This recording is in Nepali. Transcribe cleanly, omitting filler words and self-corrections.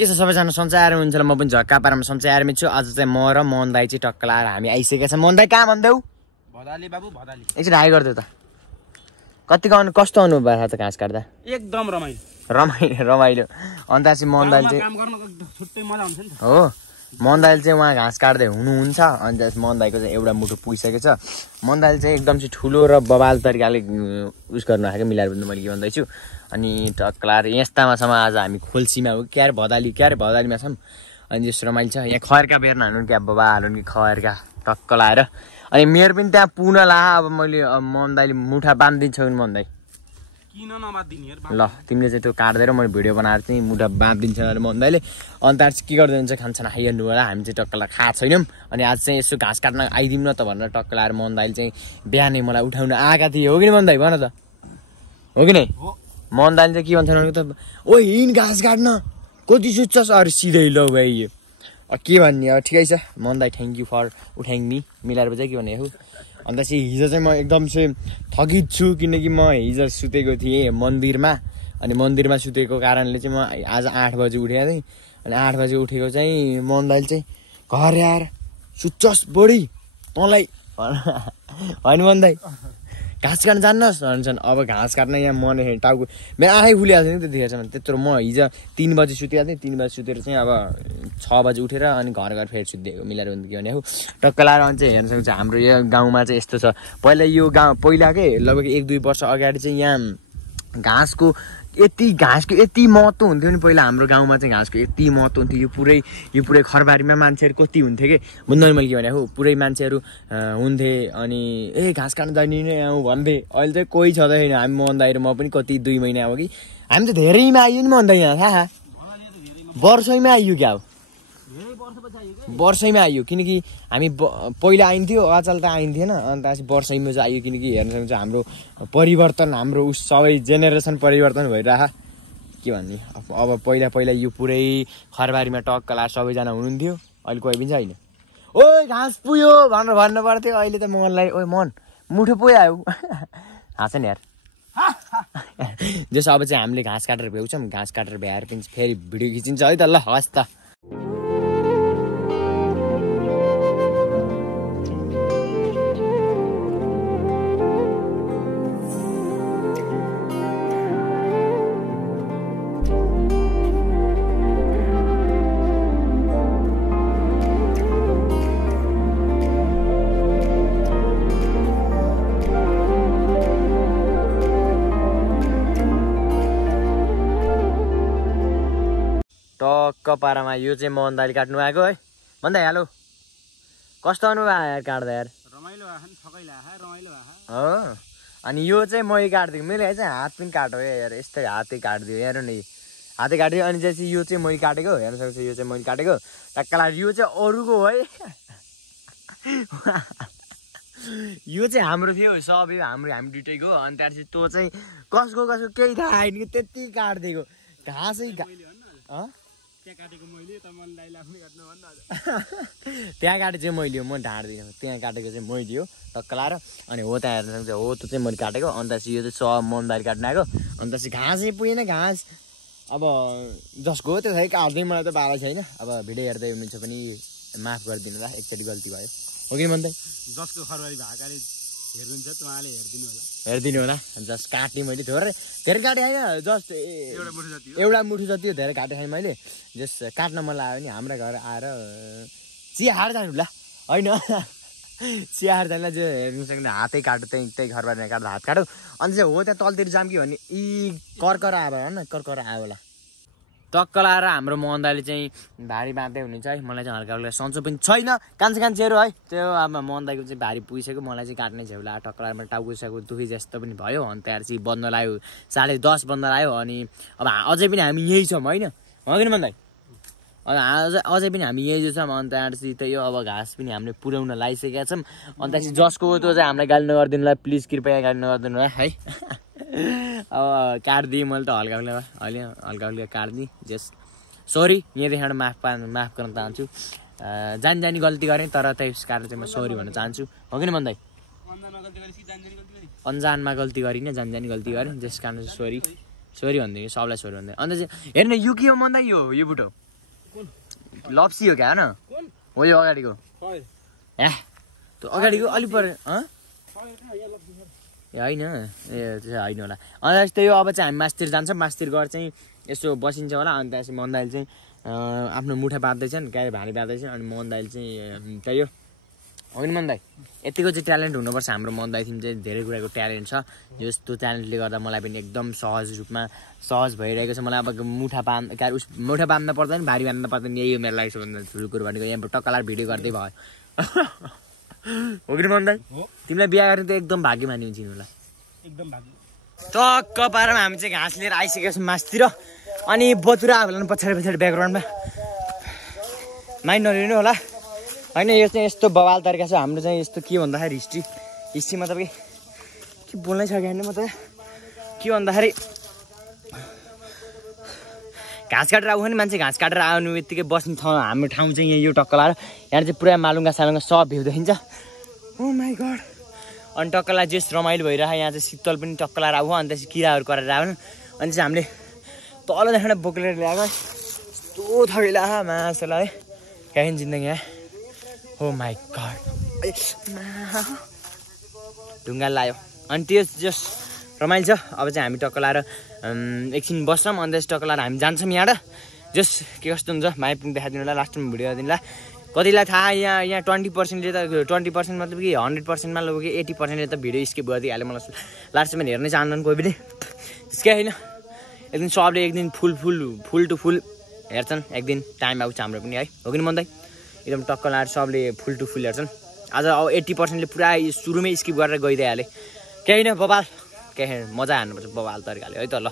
के छ सबैजना सन्चै आएर हुन्छ ल म पनि झक्का पारामा सन्चै आएरमै छु। आज चाहिँ म र मोहन दाइ चाहिँ टक्क लाएर हामी आइसकेका छौँ। मोहन दाइ कहाँ भन्देऊ? भदाली बाबु भदाली। एकछिन हाई गरिदेऊ त। कस्तो अनुभव भयो त घाँस काट्दा? एकदम रमाइलो। अन्त चाहिँ मोहन दाइ चाहिँ काम गर्न छुट्टै मजा हुन्छ नि त। हो मोहन दाइले चाहिँ उहाँ घाँस काट्दै हुनुहुन्छ। अनि त्यस मोहन दाइको चाहिँ एउटा मुठो पुगिसकेको छ। मोहन दाइले चाहिँ एकदम चाहिँ ठुलो र बबाल तरिकाले उस गर्नु आएको मिलाएर बुझ्नु मैले के भन्दैछु। अनि टक्क लाएर यस्तामासम्म आज हामी खोल्सीमा हो क्यारे भदालीमा छौँ। अनि यस रमाइलो छ। यहाँ खयरका बेर्ना हाल्नु क्या बाबा हाल्नु कि खयरका टक्क लाएर। अनि मेरो पनि त्यहाँ पुग्न ला। अब मैले मोहन दाइले मुठा बाँधिदिन्छौ नि मोहन दाइ? किन नबाँधिदिने यार? ल तिमीले चाहिँ त्यो काट्दै मैले भिडियो बनाएर चाहिँ मुठा बाँधिदिन्छ अरे मोहन दाइले। अन्त चाहिँ के गरिदिनुहुन्छ खानसाना खाइहाल्नु होला। हामी चाहिँ टक्क लाएर खाएको छैनौँ। अनि आज चाहिँ यसो घाँस काट्न आइदिउँ न त भनेर टक्क लाएर मोहन दाइले चाहिँ बिहानै मलाई उठाउन आएका थिए। हो कि नि मोहन दाइ भन त? हो कि नै? मोहन दाइले चाहिँ के भन्छ भने त ओ हिँड घाँस काट्न कति सुत्छस् अरे सिधै ल भाइ। के भन्ने अब ठिकै छ मोहन दाइ थ्याङ्क यू फर उठाइङ मी मिलाएर चाहिँ के भन्ने हो। अन्त चाहिँ हिजो चाहिँ म एकदम चाहिँ थकित छु किनकि म हिजो सुतेको थिएँ मन्दिरमा। अनि मन्दिरमा सुतेको कारणले चाहिँ म आज 8 बजी उठेको थिएँ। अनि 8 बजी उठेको चाहिँ मोहन दाइले चाहिँ घर आएर सुत्छस् बढी तँलाई होइन मोहन दाइ घाँस काट्न जान्नुहोस् भन्छन्। अब घाँस काट्न यहाँ मन टाउको मेरो आँखै फुलिहाल्छ नि त्यतिखेर। त्यत्रो म हिजो 3 बजी सुतिहाल्थेँ। 3 बजी सुतेर चाहिँ अब 6 बजी उठेर अनि घर फेरि सुतिदिएको मिलाएर हुन्छ कि भने हो टक्क लाएर। अनि चाहिँ हेर्न सक्छ हाम्रो यो गाउँमा चाहिँ यस्तो छ। पहिला यो गाउँ पहिलाकै लगभग 1-2 वर्ष अगाडि चाहिँ यहाँ घाँसको यति महत्त्व हुन्थ्यो नि। पहिला हाम्रो गाउँमा चाहिँ घाँसको यति महत्त्व हुन्थ्यो। यो पुरै खरबारीमा मान्छेहरू कति हुन्थे कि बुझ्दैन मैले के भने हो। पुरै मान्छेहरू हुन्थे अनि घाँस काट्न जाने नै आउँ भन्थे। अहिले चाहिँ कोही छँदै छैन। हामी मोहन दाइ र म पनि कति 2 महिना हो कि हामी त धेरैमा आइयो नि मोहन दाइ यहाँ थाहा वर्षैमा आइयो क्या अब वर्षैमा आइयो किनकि हामी पहिला आइन्थ्यो अचल त आइन्थेन। अन्त वर्षैमा चाहिँ आइयो किनकि हेर्न सक्छ हाम्रो परिवर्तन हाम्रो उस सबै जेनेरेसन परिवर्तन भइरह के भन्ने। अब पहिला यो पुरै खरबारीमा टक्क लाएर सबैजना हुनुहुन्थ्यो। अहिले कोही पनि छैन। ओ घाँस पुग्यो भनेर भन्नु पर्थ्यो। अहिले त मोहनलाई ओ मोहन मुठो पुग्यो हाँस नि यार। जस अब चाहिँ हामीले घाँस काटेर भ्याउँछौँ। घाँस काटेर भ्याएर पनि फेरि भिडियो खिचिन्छ है त। ल हस् त। टक्क पारामा यो चाहिँ मोहन दाइले काट्नु आएको है। भन्दै हेलो कस्तो अनुभव आयो काट्दा यार? रमाइलो आहा नि थकाइलो आहा रमाइलो आहा हो। अनि यो चाहिँ मैले काटिदिएको मैले चाहिँ हात पनि काट्यो यार। यस्तै हातै काटिदियो हेर न हातै काटिदियो। अनि चाहिँ यो चाहिँ मैले काटेको हेर्न सक्छ यो चाहिँ मैले काटेको टक्क लाएर। यो चाहिँ अरूको है यो चाहिँ हाम्रो थियो सबै हामी दुइटैको। अनि त्यहाँपछि त्यो चाहिँ कसको केही थाहा आएन कि त्यति काटिदिएको घाँसै त्यहाँ काटेको चाहिँ मैले हो म ढाँड्दिनँ। त्यहाँ काटेको चाहिँ मैले हो टक्क लाएर। अनि हो त्यहाँ हेर्न सक्छ हो त्यो चाहिँ मैले काटेको। अन्त चाहिँ यो चाहिँ मोहन दाइले काट्नु आएको। अन्त चाहिँ घाँसै पुगेन घाँस अब जसको हो त्यो खै काट्दै मलाई त बाह्र छैन। अब भिडियो हेर्दै हुनुहुन्छ भने माफ गरिदिनु होला एकचोटि गल्ती भयो हो कि मन दाइ? जसको खरबारी भाकाले हेर्नुहुन्छ उहाँले हेरिदिनु होला। जस्ट काटेँ मैले धेरै काटेँ होइन जस्ट एउटा मुठो जति हो धेरै काटेँ छैन मैले। जस्ट काट्न मन लाग्यो भने हाम्रो घर आएर चिया खाएर जानु होला होइन चिया खाएर जानुलाई जो हेर्नु सक्ने हातै काट्यो त्यही घरबारीमा काट्दा हात काट्यो। अनि चाहिँ हो त्यहाँ तलतिर जाम कि भन्ने कर्कर आयो होइन कर्कर आयो होला टक्क लाएर। हाम्रो मोहन दाइले चाहिँ भारी बाँध्दै हुनुहुन्छ है। मलाई चाहिँ हल्का हल्का सन्चो पनि छैन कान्छेहरू है। त्यो अब मोहन दाइको चाहिँ भारी पुगिसक्यो। मलाई चाहिँ काट्ने झेउला टक्क लाएर मैले टाउको साउको दुखी जस्तो पनि भयो। अनि त्यहाँ चाहिँ बन्द लाग्यो 10:30 बन्द लाग्यो। अनि अब अझै पनि हामी यही छौँ होइन हो कि मोहन दाइ? अझै पनि हामी यही छौँ। अनि त्यहाँपछि त्यही हो अब घाँस पनि हामीले पुर्याउन लगाइसकेका छौँ। अनि त्यहाँपछि जसको त्यो चाहिँ हामीलाई गाली नगरिदिनु होला प्लिज कृपया गाली नगरिदिनु होला है। अब काटिदिएँ मैले त हल्का काटिदिएँ जस्ट सरी यहाँदेखिबाट माफ गर्न चाहन्छु। जानी गल्ती गरेँ तर त्यस कारण चाहिँ म सरी भन्न चाहन्छु हो कि मोहन दाइ? अन्जानमा गल्ती गरिनँ जानी गल्ती गरेँ जस कारण चाहिँ सरी भनिदिनु सबलाई सरी भन्दै। अन्त चाहिँ हेर्नु यो के हो मोहन दाइ? यो बुटो लप्सी हो क्या होइन हो यो अगाडिको ए त्यो अगाडिको अलिक पर ए होइन ए त्यो होइन होला अन्त त्यही हो अब चाहिँ हामी मासतिर जान्छौँ मासतिर गएर चाहिँ यसो बसिन्छ होला अनि त्यसपछि मन्दाइले चाहिँ आफ्नो मुठा बाँध्दैछन् क्या अरे भाँडी बाँध्दैछन् अनि मन्दाइले चाहिँ त्यही हो होइन मन दाइ यतिको चाहिँ ट्यालेन्ट हुनुपर्छ हाम्रो मन दाइ थिम चाहिँ धेरै कुराको ट्यालेन्ट छ यस्तो ट्यालेन्टले गर्दा मलाई पनि एकदम सहज रूपमा सहज भइरहेको छ मलाई अब मुठा मुठा बाँध्न पर्दैन भारी बाँध्न पर्दैन यही हो मेरो लागि सबभन्दा ठुलो कुरो भनेको यहाँ टक्कलार भिडियो गर्दै भयो हो कि मन दाइ तिमीलाई बिहा गर्ने त एकदम भाग्यमानी हुन्छ होला एकदम भाग्य टक्क पारेर हामी चाहिँ घाँस लिएर आइसकेको छौँ मासतिर अनि बतुरा होला पछाडि पछाडि ब्याकग्राउन्डमा माइन्ड नलिनु होला होइन यो चाहिँ यस्तो बवाल तरिका छ हाम्रो चाहिँ यस्तो के भन्दाखेरि हिस्ट्री मतलब के बोल्नै छ क्या म त के भन्दाखेरि घाँस काटेर आउँछ नि मान्छे घाँस काटेर आउनु बित्तिकै बस्ने ठाउँ हाम्रो ठाउँ चाहिँ यहाँ यो टक्कला यहाँ चाहिँ पुरा मालुङ्गा सालुङ्गा सब भ्यू देखिन्छ ओ माई गड अनि टक्कला जेस रमाइलो भइरहेको यहाँ चाहिँ शीतल पनि टक्कला आऊ अनि त्यसपछि किराहरू गरेर आउनु अनि चाहिँ हामीले तलदेखि बोकेर ल्याएको यस्तो थैला मासुलाई काहीँ जिन्दगी यहाँ हो माई गड ढुङ्गा लायो अनि त्यो जस रमाइलो छ अब चाहिँ हामी टक्क लाएर एकछिन बस्छौँ अनि त्यस टक्क लाएर हामी जान्छौँ यहाँबाट जस के कस्तो हुन्छ माइपुङ देखाइदिनु होला लास्टमा भिडियो गरिदिनु होला कतिलाई थाहा यहाँ 20%ले त 20% मतलब कि 100%मा लग्यो कि 80%ले त भिडियो स्किप गरिदिइहाल्यो मलाई लास्टमा हेर्नै चाहँदैन कोही पनि त्यसकै होइन एकदिन सबले एकदिन फुल टु फुल हेर्छन् एकदिन टाइम आउँछ हाम्रो पनि है हो कि मन दाइ एकदम टक्क लाएर सबले फुल टु फुल हेर्छन् आज अब 80%ले पुरा सुरुमै स्किप गरेर गइदिइहालेँ केही न बबाल केही मजा हान्नुपर्छ बबाल तरिकाले है त ल